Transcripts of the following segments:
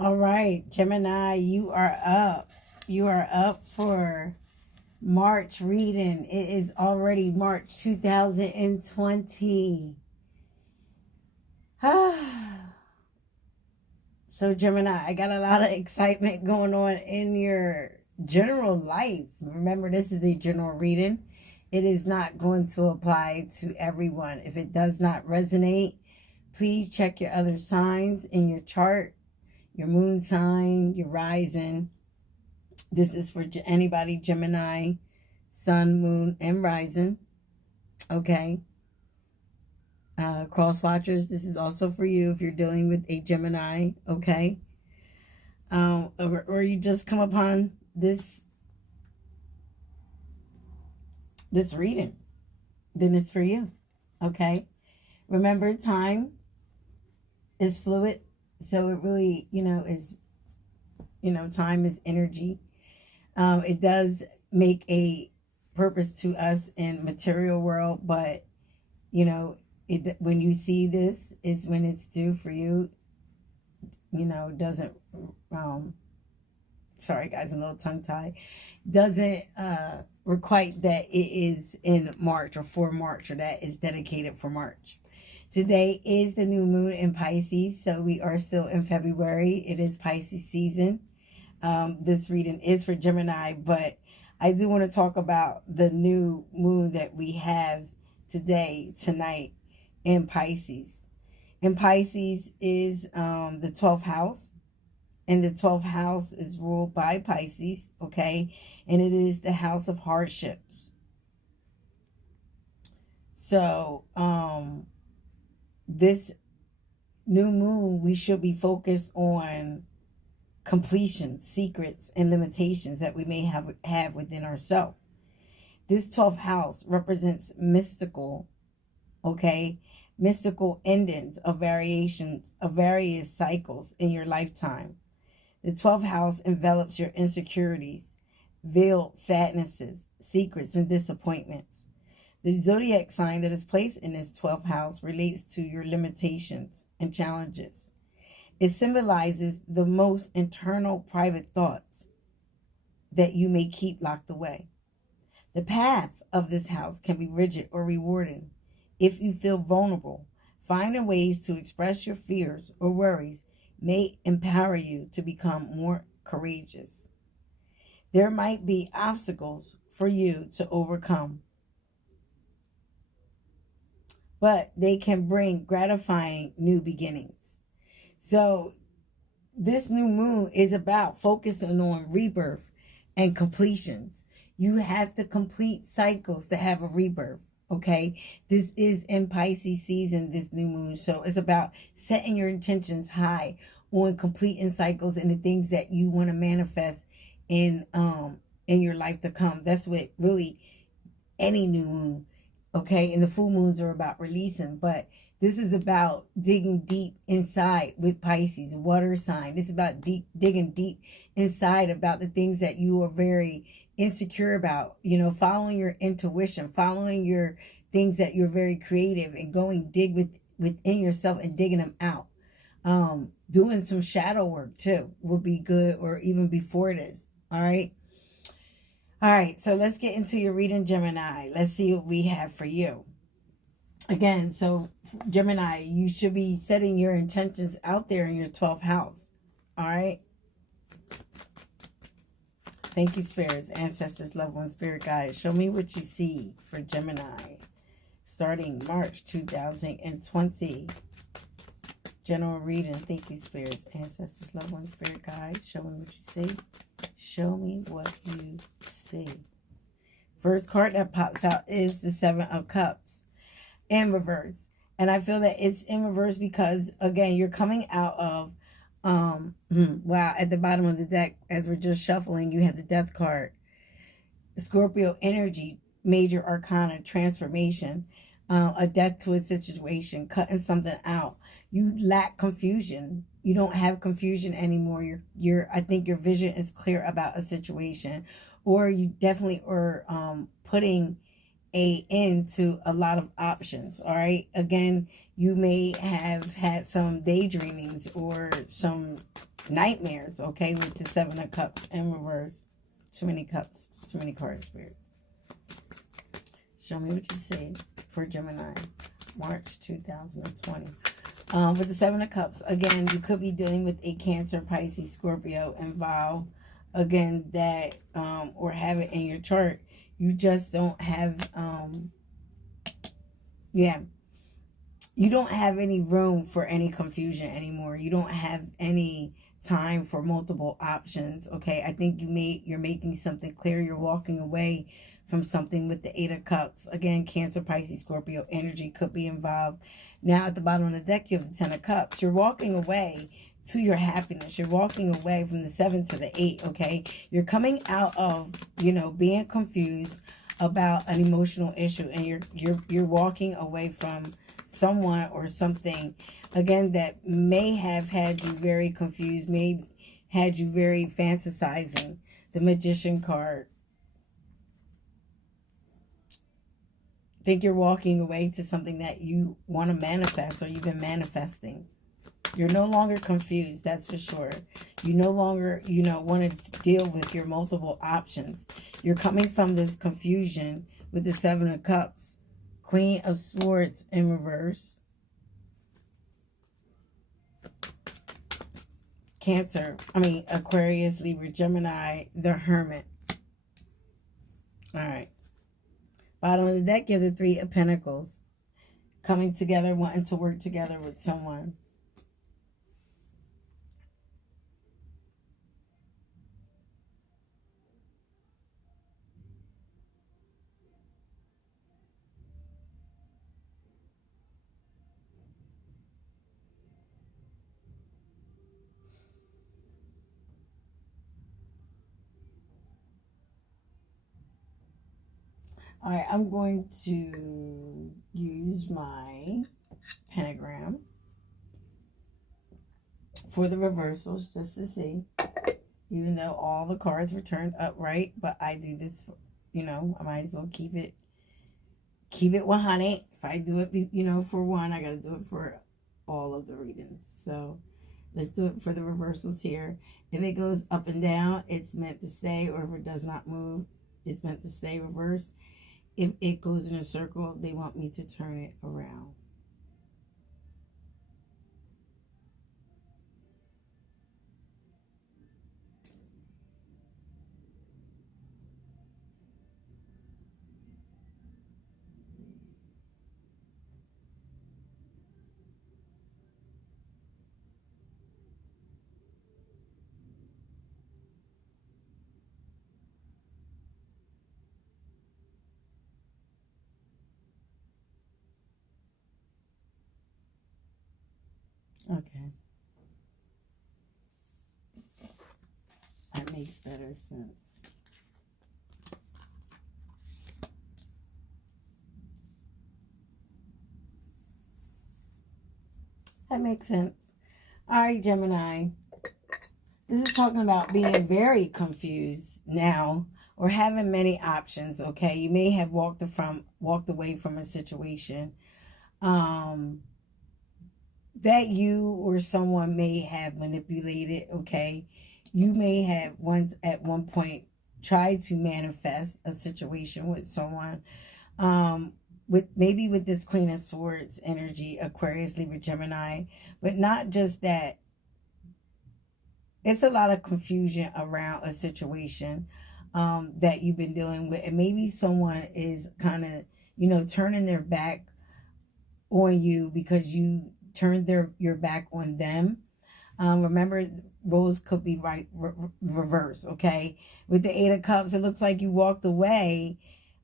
All right, Gemini, you are up. You are up for March reading. It is already March 2020. So, Gemini, I got a lot of excitement going on in your general life. Remember, this is a general reading. It is not going to apply to everyone. If it does not resonate, please check your other signs in your chart, your moon sign, your rising. This is for anybody, Gemini, sun, moon, and rising. Okay. Cross watchers, this is also for you if you're dealing with a Gemini. Okay. Or you just come upon this reading, then it's for you. Okay. Remember, time is fluid. So it really, is, time is energy. It does make a purpose to us in material world, but when you see this is when it's due for you. Doesn't sorry guys, I'm a little tongue tied. Doesn't requite that it is in March or for March, or that is dedicated for March. Today is the new moon in Pisces, so we are still in February. It is Pisces season. This reading is for Gemini, but I do want to talk about the new moon that we have tonight in Pisces. And Pisces is the 12th house. And the 12th house is ruled by Pisces, okay? And it is the house of hardships. So, this new moon, we should be focused on completion, secrets, and limitations that we may have within ourselves. This 12th house represents mystical, okay? Mystical endings of variations of various cycles in your lifetime. The 12th house envelops your insecurities, veiled sadnesses, secrets, and disappointments. The zodiac sign that is placed in this 12th house relates to your limitations and challenges. It symbolizes the most internal private thoughts that you may keep locked away. The path of this house can be rigid or rewarding. If you feel vulnerable, finding ways to express your fears or worries may empower you to become more courageous. There might be obstacles for you to overcome, but they can bring gratifying new beginnings. So this new moon is about focusing on rebirth and completions. You have to complete cycles to have a rebirth. Okay, this is in Pisces season, this new moon. So it's about setting your intentions high on completing cycles and the things that you want to manifest in your life to come. That's what really any new moon, okay? And the full moons are about releasing, but this is about digging deep inside with Pisces, water sign. It's about digging deep inside about the things that you are very insecure about, following your intuition, following your things that you're very creative, and going within yourself and digging them out. Doing some shadow work too will be good, or even before this. All right. So let's get into your reading, Gemini. Let's see what we have for you. Again, so Gemini, you should be setting your intentions out there in your 12th house. All right. Thank you, spirits, ancestors, loved ones, spirit guides. Show me what you see for Gemini. Starting March 2020. General reading. Thank you, spirits, ancestors, loved ones, spirit guides. Show me what you see. Show me what you see. First card that pops out is the 7 of Cups in reverse. And I feel that it's in reverse because, again, you're coming out of wow, at the bottom of the deck, as we're just shuffling, you have the Death card. Scorpio energy, major arcana, transformation, a death to a situation, cutting something out. You lack confusion. You don't have confusion anymore. I think your vision is clear about a situation, or you definitely are putting a end to a lot of options. All right. Again, you may have had some daydreamings or some nightmares, okay, with the Seven of Cups in reverse. Too many cups, too many cards, Spirit. Show me what you see for Gemini, March 2020. With the Seven of Cups, again, you could be dealing with a Cancer, Pisces, Scorpio involved. Again, that, or have it in your chart. You just don't have, yeah. You don't have any room for any confusion anymore. You don't have any time for multiple options, okay? I think you're making something clear. You're walking away from something with the Eight of Cups. Again, Cancer, Pisces, Scorpio energy could be involved. Now, at the bottom of the deck, you have the Ten of Cups. You're walking away to your happiness. You're walking away from the 7 to the 8, okay? You're coming out of, you know, being confused about an emotional issue, and you're walking away from someone or something, again, that may have had you very confused, may had you very fantasizing. The Magician card. I think you're walking away to something that you want to manifest, or you've been manifesting. You're no longer confused, that's for sure. You no longer, you know, want to deal with your multiple options. You're coming from this confusion with the Seven of Cups. Queen of Swords in reverse. Aquarius, Libra, Gemini, the Hermit. All right. Bottom of the deck, you have the Three of Pentacles. Coming together, wanting to work together with someone. All right, I'm going to use my pentagram for the reversals just to see. Even though all the cards were turned upright, but I do this, you know, I might as well keep it 100. If I do it, you know, for one, I got to do it for all of the readings. So let's do it for the reversals here. If it goes up and down, it's meant to stay, or if it does not move, it's meant to stay reversed. If it goes in a circle, they want me to turn it around. Okay. That makes better sense. That makes sense. All right, Gemini. This is talking about being very confused now, or having many options, okay? You may have walked away from a situation that you or someone may have manipulated, okay? You may have at one point tried to manifest a situation with someone, with this Queen of Swords energy, Aquarius, Libra, Gemini, but not just that. It's a lot of confusion around a situation that you've been dealing with, and maybe someone is kind of, you know, turning their back on you because you turned your back on them. Remember, roles could be reverse, okay? With the Eight of Cups, it looks like you walked away.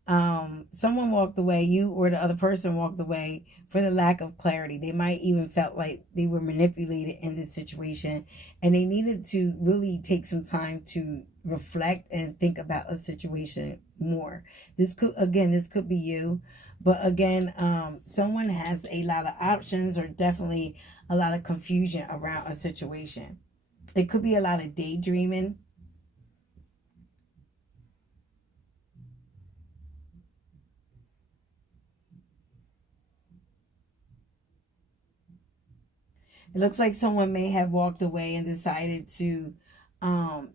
Someone walked away, you or the other person walked away for the lack of clarity. They might even felt like they were manipulated in this situation, and they needed to really take some time to reflect and think about a situation more. This could be you, but again, someone has a lot of options, or definitely a lot of confusion around a situation. It could be a lot of daydreaming. It looks like someone may have walked away and decided to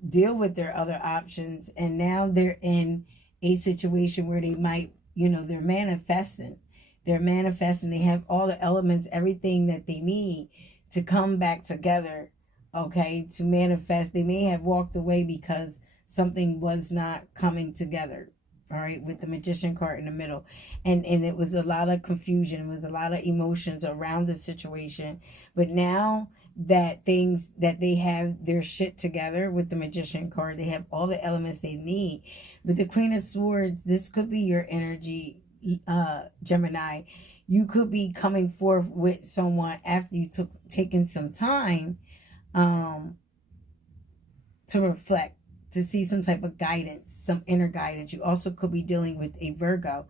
deal with their other options. And now they're in a situation where they might, they're manifesting. They're manifesting. They have all the elements, everything that they need to come back together, okay, to manifest. They may have walked away because something was not coming together, all right, with the Magician card in the middle. And it was a lot of confusion, it was a lot of emotions around the situation. But now that they have their shit together with the Magician card, they have all the elements they need. With the Queen of Swords, this could be your energy, Gemini. You could be coming forth with someone after you taken some time to reflect, to see some type of guidance, some inner guidance. You also could be dealing with a Virgo.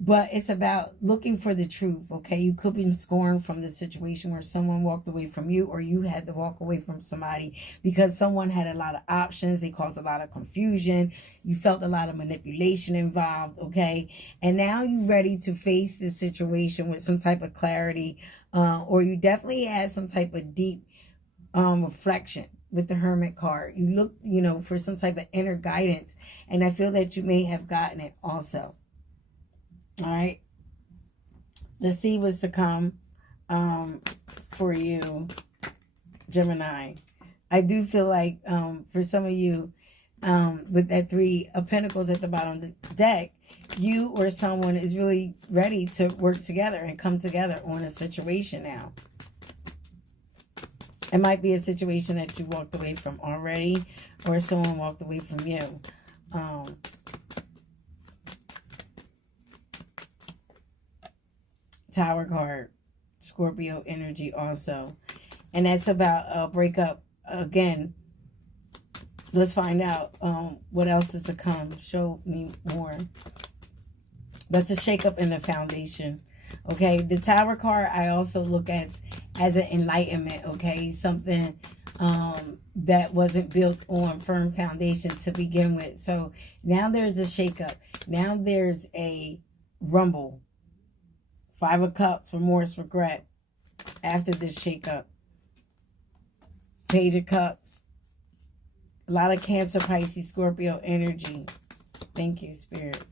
But it's about looking for the truth, okay? You could be scorned from the situation where someone walked away from you, or you had to walk away from somebody because someone had a lot of options. They caused a lot of confusion. You felt a lot of manipulation involved, okay? And now you're ready to face this situation with some type of clarity, or you definitely had some type of deep reflection with the Hermit card. You look, for some type of inner guidance, and I feel that you may have gotten it also. All right, let's see what's to come for you, Gemini. I do feel like for some of you, with that 3 of Pentacles at the bottom of the deck, you or someone is really ready to work together and come together on a situation now. It might be a situation that you walked away from already, or someone walked away from you. Tower card, Scorpio energy also. And that's about a breakup. Again, let's find out what else is to come. Show me more. That's a shakeup in the foundation. Okay, the Tower card I also look at as an enlightenment. Okay, something that wasn't built on firm foundation to begin with. So now there's a shakeup. Now there's a rumble. 5 of Cups, remorse, regret after this shakeup. Page of Cups. A lot of Cancer, Pisces, Scorpio energy. Thank you, Spirit.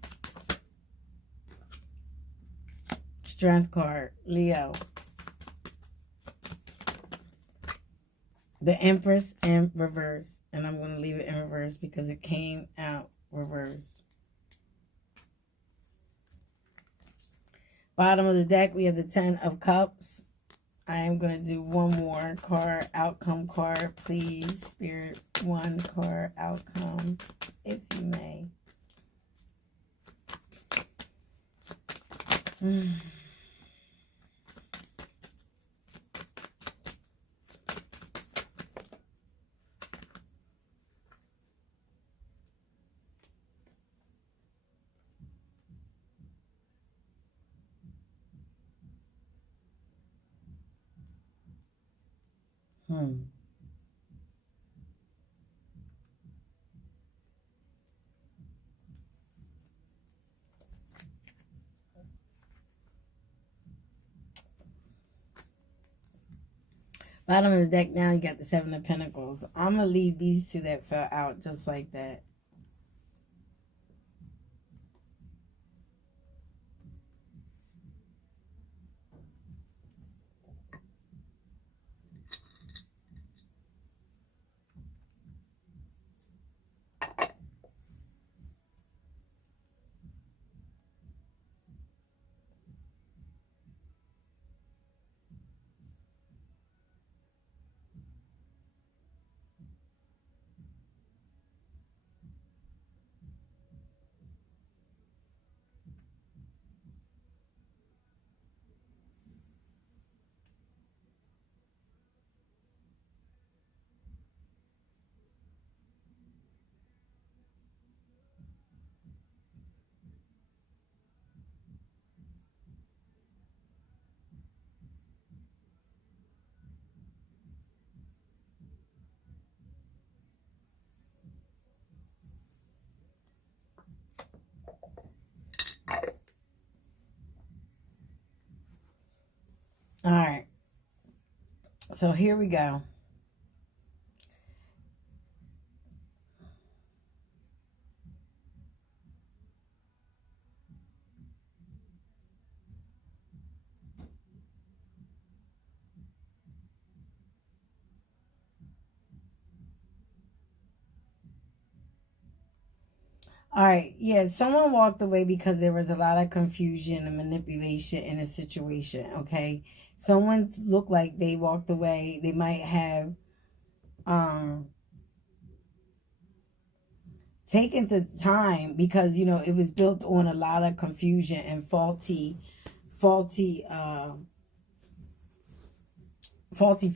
Strength card, Leo. The Empress in reverse. And I'm going to leave it in reverse because it came out reverse. Bottom of the deck, we have the 10 of Cups. I am going to do one more card, outcome card, please. Spirit, one card, outcome, if you may. Bottom of the deck now, you got the 7 of Pentacles. I'm going to leave these 2 that fell out just like that. So here we go. All right, yeah, someone walked away because there was a lot of confusion and manipulation in a situation, okay? Someone looked like they walked away. They might have um taken the time because, it was built on a lot of confusion and faulty faulty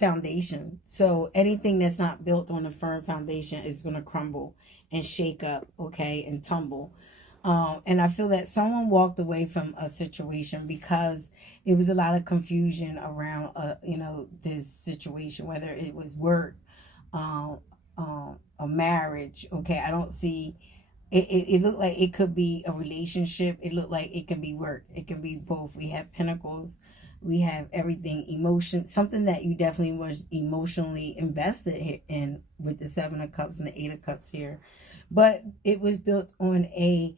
foundation. So anything that's not built on a firm foundation is going to crumble and shake up, okay, and tumble. And I feel that someone walked away from a situation because it was a lot of confusion around, this situation, whether it was work, um, a marriage. Okay, I don't see. It looked like it could be a relationship. It looked like it can be work. It can be both. We have pentacles. We have everything, emotion, something that you definitely was emotionally invested in with the Seven of Cups and the Eight of Cups here. But it was built on a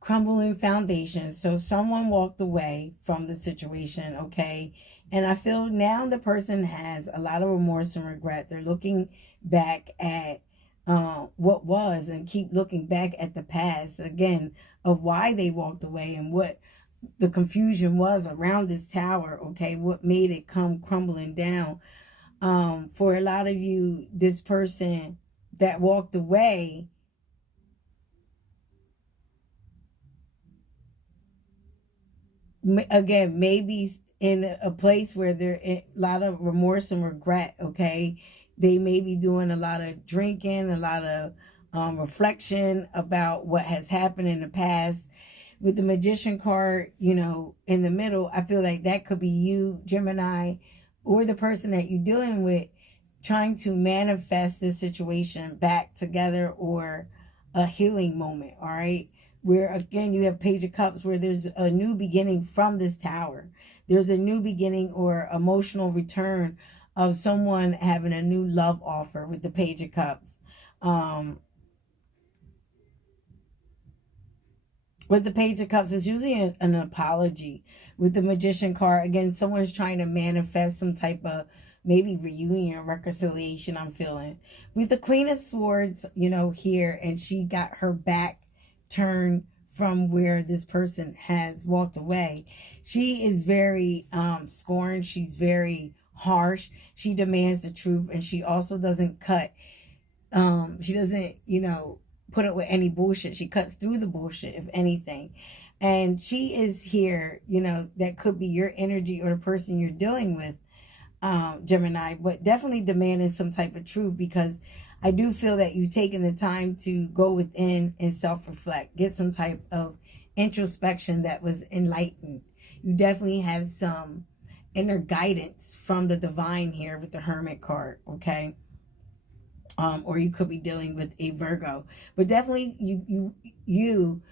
crumbling foundation. So someone walked away from the situation, okay? And I feel now the person has a lot of remorse and regret. They're looking back at what was and keep looking back at the past again of why they walked away and what the confusion was around this tower, okay? What made it come crumbling down. For a lot of you, this person that walked away, again, maybe in a place where there a lot of remorse and regret, okay? They may be doing a lot of drinking, a lot of reflection about what has happened in the past. With the Magician card, in the middle, I feel like that could be you, Gemini, or the person that you're dealing with trying to manifest this situation back together or a healing moment, all right? Where again, you have Page of Cups where there's a new beginning from this tower. There's a new beginning or emotional return of someone having a new love offer with the Page of Cups. With the Page of Cups, it's usually an apology. With the Magician card, again, someone's trying to manifest some type of maybe reunion, reconciliation, I'm feeling. With the Queen of Swords, here, and she got her back turned from where this person has walked away. She is very scorned. She's very harsh. She demands the truth, and she also doesn't cut. She doesn't, put up with any bullshit. She cuts through the bullshit, if anything. And she is here, that could be your energy or the person you're dealing with, Gemini, but definitely demanding some type of truth because I do feel that you've taken the time to go within and self-reflect, get some type of introspection that was enlightened. You definitely have some inner guidance from the divine here with the Hermit card, okay? Or you could be dealing with a Virgo, but definitely you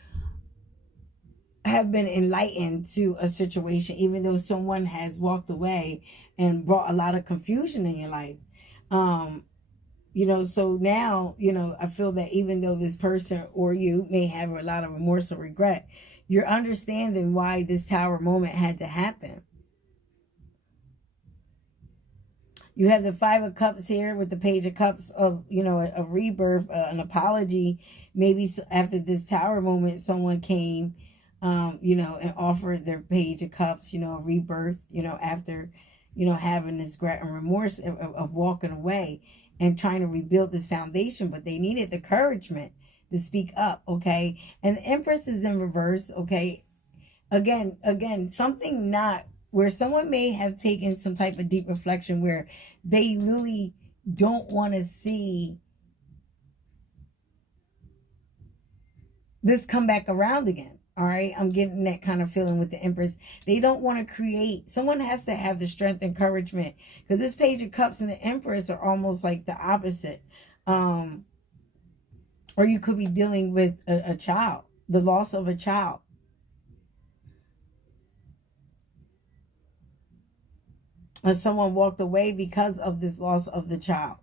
have been enlightened to a situation, even though someone has walked away and brought a lot of confusion in your life. So now, I feel that even though this person or you may have a lot of remorse or regret, you're understanding why this tower moment had to happen. You have the Five of Cups here with the Page of Cups of, a rebirth, an apology. Maybe after this tower moment, someone came, and offered their Page of Cups, a rebirth, after, having this regret and remorse of walking away and trying to rebuild this foundation. But they needed the encouragement to speak up, okay? And the Empress is in reverse, okay? Again, something not where someone may have taken some type of deep reflection where they really don't want to see this come back around again. All right, I'm getting that kind of feeling with the Empress. They don't want to create. Someone has to have the strength, encouragement, because this Page of Cups and the Empress are almost like the opposite. Or you could be dealing with a child, the loss of a child. And someone walked away because of this loss of the child.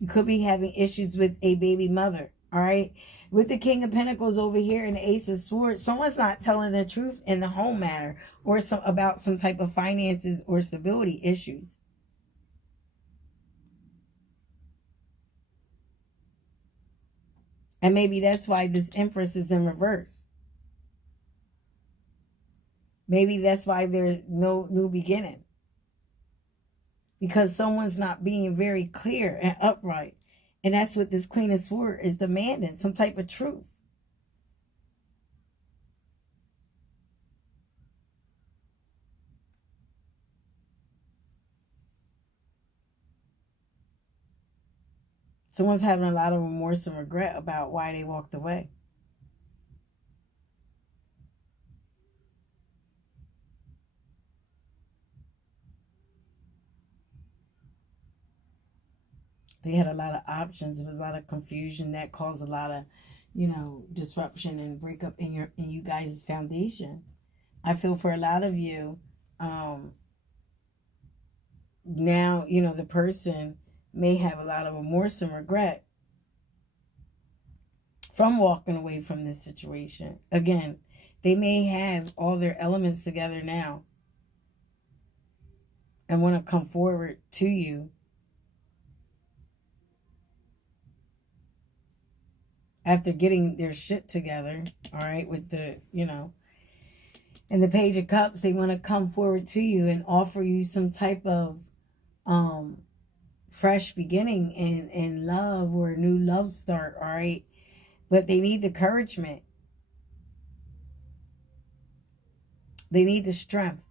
You could be having issues with a baby mother. All right. With the King of Pentacles over here and the Ace of Swords, someone's not telling the truth in the home matter or about some type of finances or stability issues. And maybe that's why this Empress is in reverse. Maybe that's why there's no new beginning. Because someone's not being very clear and upright. And that's what this Queen of Swords is demanding, some type of truth. Someone's having a lot of remorse and regret about why they walked away. They had a lot of options, with a lot of confusion that caused a lot of, disruption and breakup in you guys' foundation. I feel for a lot of you, now, the person may have a lot of remorse and regret from walking away from this situation. Again, they may have all their elements together now and want to come forward to you after getting their shit together, all right, with the, and the Page of Cups. They want to come forward to you and offer you some type of fresh beginning in love, or a new love start, all right? But they need the encouragement. They need the strength,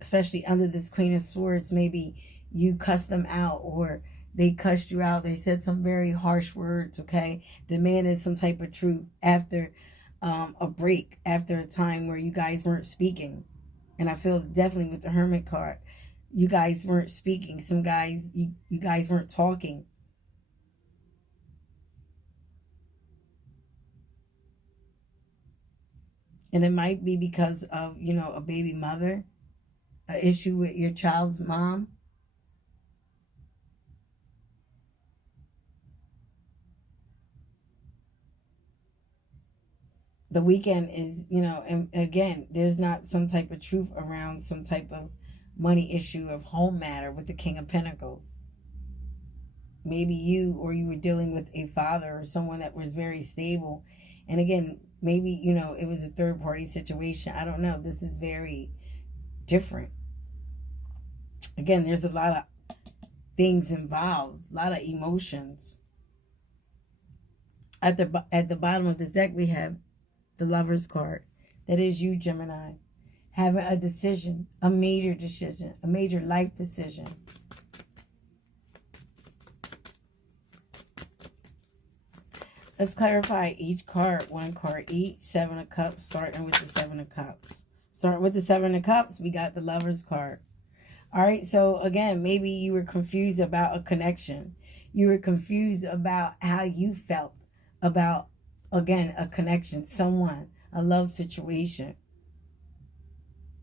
especially under this Queen of Swords. Maybe you cussed them out, or they cussed you out. They said some very harsh words, okay? Demanded some type of truth after a break, after a time where you guys weren't speaking. And I feel definitely with the Hermit card, you guys weren't speaking. Some guys, you guys weren't talking. And it might be because of, a baby mother, an issue with your child's mom. The weekend is, and again, there's not some type of truth around some type of money issue of home matter with the King of Pentacles. Maybe you were dealing with a father or someone that was very stable. And again, maybe, it was a third party situation. I don't know. This is very different. Again, there's a lot of things involved, a lot of emotions. At the bottom of this deck, we have the Lover's card. That is you, Gemini. Having a decision, a major life decision. Let's clarify each card, one card each. Seven of Cups, starting with the Seven of Cups. Starting with the Seven of Cups, we got the Lover's card. All right, so again, maybe you were confused about a connection. You were confused about how you felt about, again, a connection, someone, a love situation.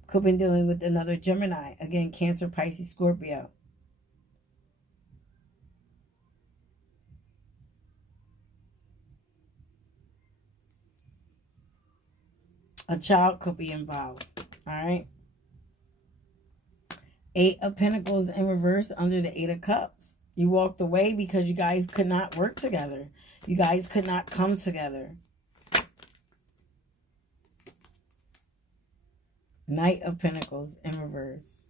Could have been dealing with another Gemini. Again, Cancer, Pisces, Scorpio. A child could be involved. All right. Eight of Pentacles in reverse under the Eight of Cups. You walked away because you guys could not work together. You guys could not come together. Knight of Pentacles in reverse.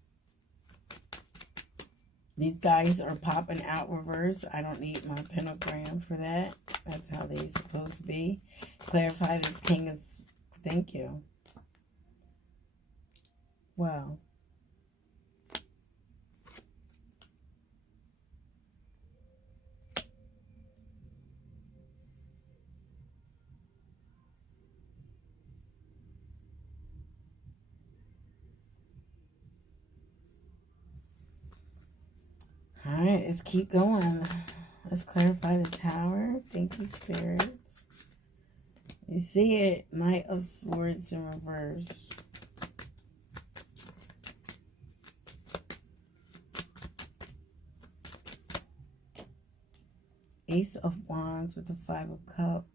These guys are popping out reverse. I don't need my pentagram for that. That's how they're supposed to be. Clarify this King of... Thank you. Wow. All right, let's keep going. Let's clarify the Tower. Thank you, spirits. You see it? Knight of Swords in reverse. Ace of Wands with the Five of Cups.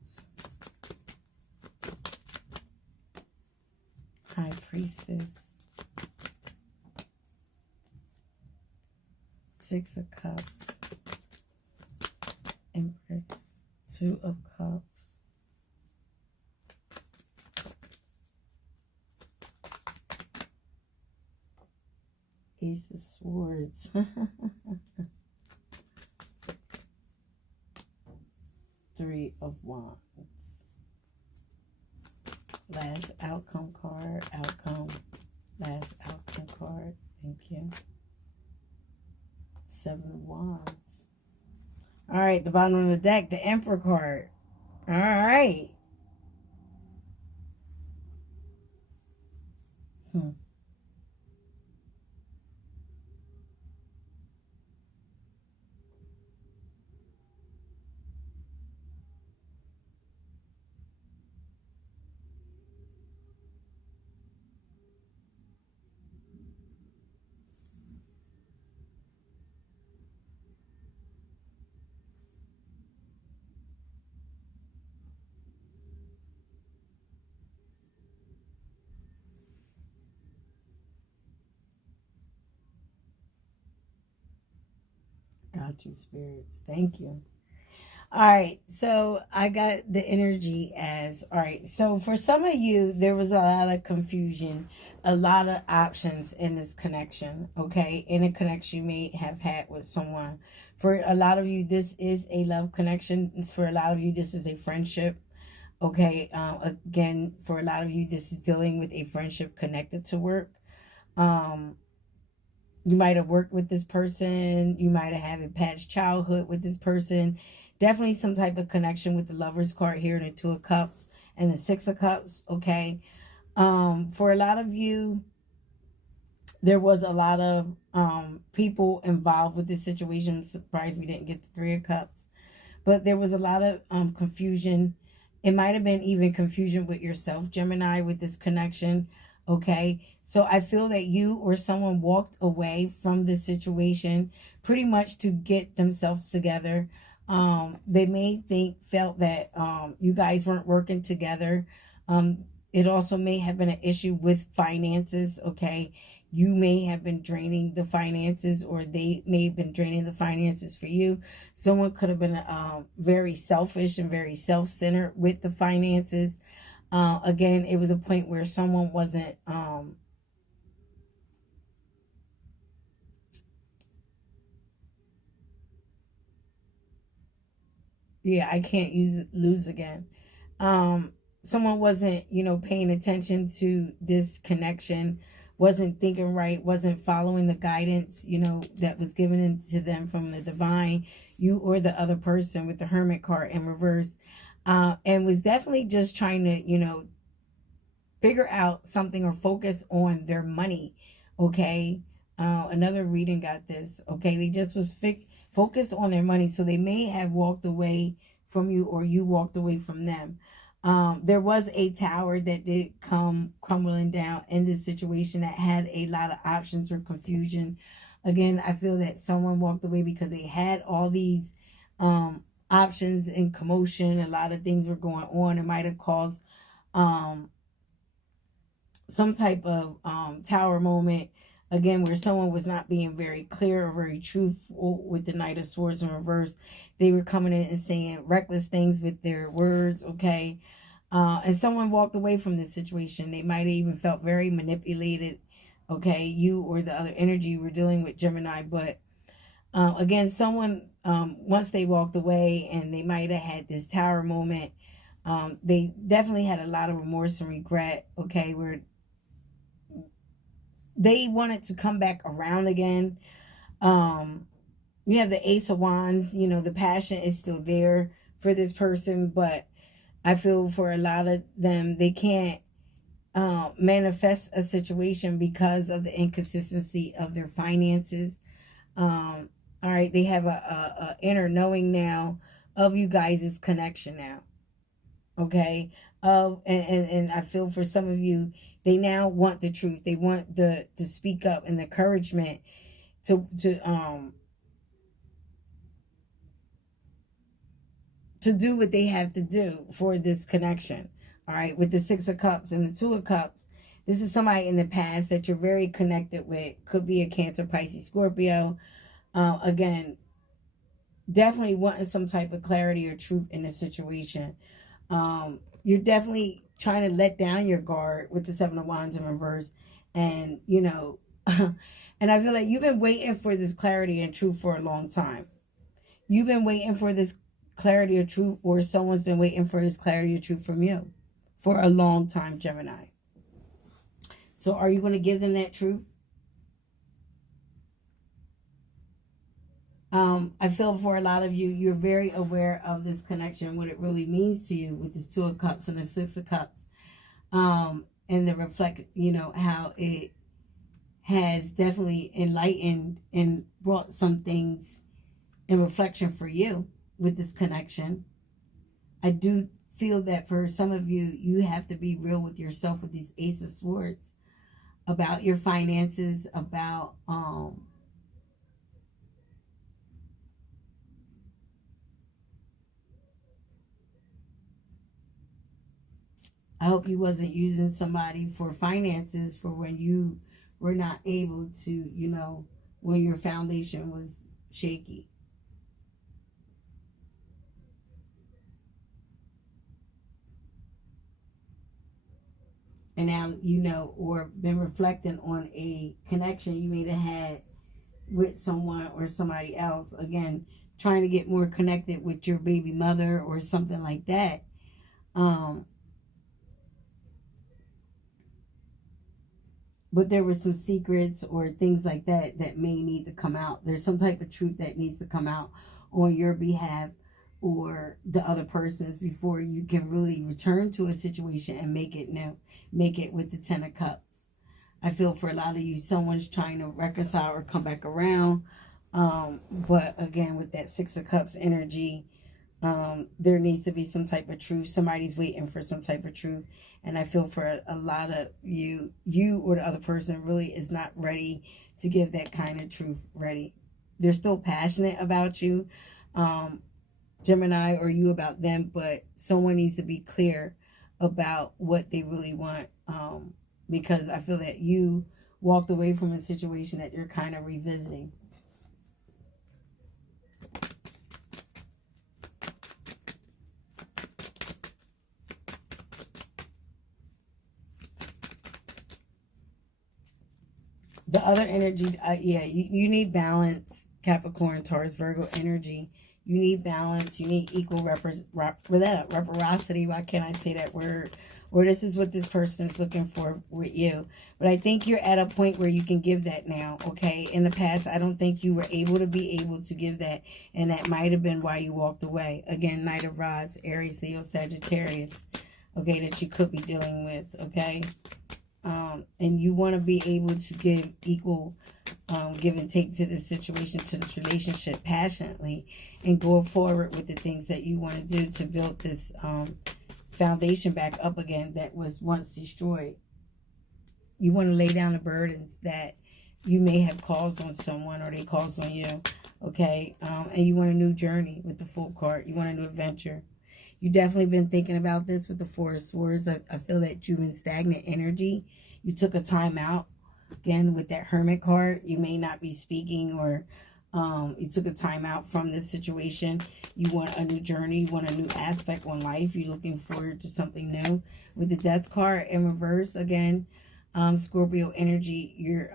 High Priestess. Six of Cups. Empress. Two of Cups. Ace of Swords. Three of Wands. Last outcome card. Last outcome card. Thank you. Seven of Wands. All right, the bottom of the deck, the Emperor card. All right. Got you, spirits. Thank you. All right, so I got the energy as, all right, so for some of you, there was a lot of confusion, a lot of options in this connection, okay? In a connection you may have had with someone. For a lot of you, this is a love connection. For a lot of you, this is a friendship, okay? Again, for a lot of you, this is dealing with a friendship connected to work. You might have worked with this person. You might have had a past childhood with this person. Definitely some type of connection with the Lover's card here, the Two of Cups and the Six of Cups, okay? For a lot of you, there was a lot of people involved with this situation. I'm surprised we didn't get the Three of Cups. But there was a lot of confusion. It might have been even confusion with yourself, Gemini, with this connection, okay? So I feel that you or someone walked away from this situation pretty much to get themselves together. They may felt that you guys weren't working together. It also may have been an issue with finances, okay? You may have been draining the finances, or they may have been draining the finances for you. Someone could have been very selfish and very self-centered with the finances. Again, it was a point where someone wasn't yeah, I can't lose again. Someone wasn't, paying attention to this connection, wasn't thinking right, wasn't following the guidance, that was given to them from the divine, you or the other person with the Hermit card in reverse, and was definitely just trying to, figure out something or focus on their money, okay? Another reading got this, okay? They just was focused on their money, so they may have walked away from you, or you walked away from them. There was a tower that did come crumbling down in this situation that had a lot of options or confusion. Again, I feel that someone walked away because they had all these options and commotion. A lot of things were going on. It might have caused some type of tower moment, again, where someone was not being very clear or very truthful with the Knight of Swords in reverse. They were coming in and saying reckless things with their words, okay? And someone walked away from this situation. They might have even felt very manipulated, okay? You or the other energy you were dealing with, Gemini. But again, someone, once they walked away, and they might have had this tower moment, they definitely had a lot of remorse and regret, okay, where they wanted to come back around again. You have the Ace of Wands, the passion is still there for this person, but I feel for a lot of them, they can't manifest a situation because of the inconsistency of their finances. All right, they have a inner knowing now of you guys' connection now. Okay, of, and I feel for some of you, they now want the truth. They want the to speak up and the encouragement to do what they have to do for this connection. All right, with the Six of Cups and the Two of Cups, this is somebody in the past that you're very connected with. Could be a Cancer, Pisces, Scorpio. Again, definitely wanting some type of clarity or truth in the situation. You're definitely trying to let down your guard with the Seven of Wands in reverse. And, you know, and I feel like you've been waiting for this clarity and truth for a long time. You've been waiting for this clarity or truth, or someone's been waiting for this clarity or truth from you for a long time, Gemini. So are you going to give them that truth? I feel for a lot of you, you're very aware of this connection, what it really means to you with this Two of Cups and the Six of Cups. And the reflect, you know, how it has definitely enlightened and brought some things in reflection for you with this connection. I do feel that for some of you, you have to be real with yourself with these Ace of Swords about your finances, about I hope you wasn't using somebody for finances for when you were not able to, you know, when your foundation was shaky. And now, you know, or been reflecting on a connection you may have had with someone or somebody else. Again, trying to get more connected with your baby mother or something like that. But there were some secrets or things like that that may need to come out. There's some type of truth that needs to come out on your behalf or the other person's before you can really return to a situation and make it new. Make it with the Ten of Cups. I feel for a lot of you, someone's trying to reconcile or come back around. But again, with that Six of Cups energy, there needs to be some type of truth. Somebody's waiting for some type of truth. And I feel for a lot of you or the other person really is not ready to give that kind of truth ready. They're still passionate about you, Gemini, or you about them, but someone needs to be clear about what they really want. Because I feel that you walked away from a situation that you're kind of revisiting. The other energy, yeah, you need balance, Capricorn, Taurus, Virgo energy. You need balance. You need equal reciprocity. Why can't I say that word? Or this is what this person is looking for with you. But I think you're at a point where you can give that now, okay? In the past, I don't think you were able to give that. And that might have been why you walked away. Again, Knight of Rods, Aries, Leo, Sagittarius, okay, that you could be dealing with, okay? And you want to be able to give equal give and take to this situation, to this relationship passionately, and go forward with the things that you want to do to build this foundation back up again that was once destroyed. You want to lay down the burdens that you may have caused on someone or they caused on you, okay? And you want a new journey with the Fool card. You want a new adventure. You definitely been thinking about this with the Four of Swords. I feel that you've been stagnant energy. You took a time out. Again, with that Hermit card, you may not be speaking, or you took a time out from this situation. You want a new journey. You want a new aspect on life. You're looking forward to something new. With the Death card in reverse, again, Scorpio energy, you're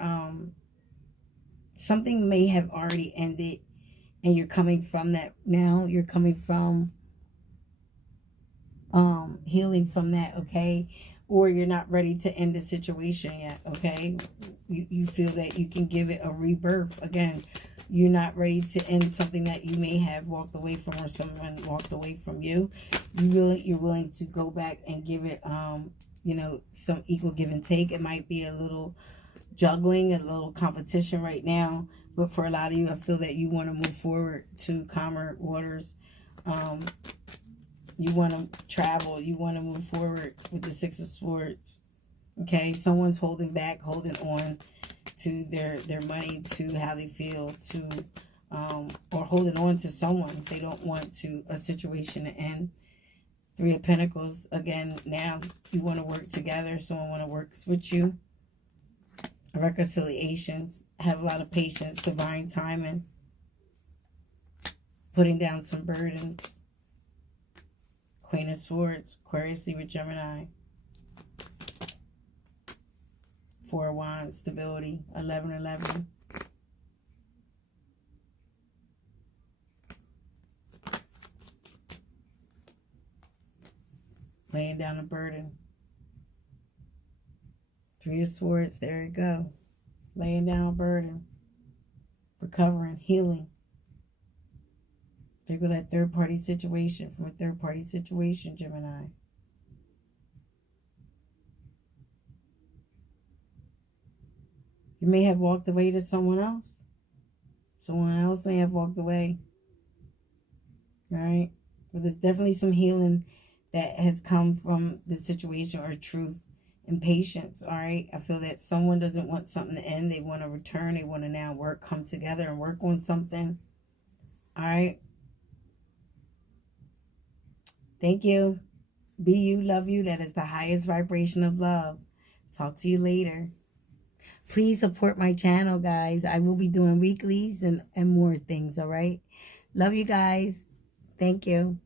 something may have already ended, and you're coming from that now. You're coming from healing from that, okay? Or you're not ready to end the situation yet, okay? You feel that you can give it a rebirth. Again, you're not ready to end something that you may have walked away from, or someone walked away from you. You're willing to go back and give it, you know, some equal give and take. It might be a little juggling, a little competition right now, but for a lot of you, I feel that you want to move forward to calmer waters. You want to travel. You want to move forward with the Six of Swords. Okay, someone's holding back, holding on to their money, to how they feel, to or holding on to someone. They don't want a situation to end. Three of Pentacles. Again, now you want to work together. Someone want to work with you. Reconciliations. Have a lot of patience. Divine timing. Putting down some burdens. Queen of Swords. Aquarius, Libra, Gemini. Four of Wands. Stability. 11-11. Laying down a burden. Three of Swords. There you go. Laying down a burden. Recovering. Healing. There go that third-party situation. From a third-party situation, Gemini. You may have walked away to someone else. Someone else may have walked away. All right? But there's definitely some healing that has come from the situation, or truth and patience. All right? I feel that someone doesn't want something to end. They want to return. They want to now come together and work on something. All right? Thank you. Be you, love you. That is the highest vibration of love. Talk to you later. Please support my channel, guys. I will be doing weeklies and more things, all right? Love you guys. Thank you.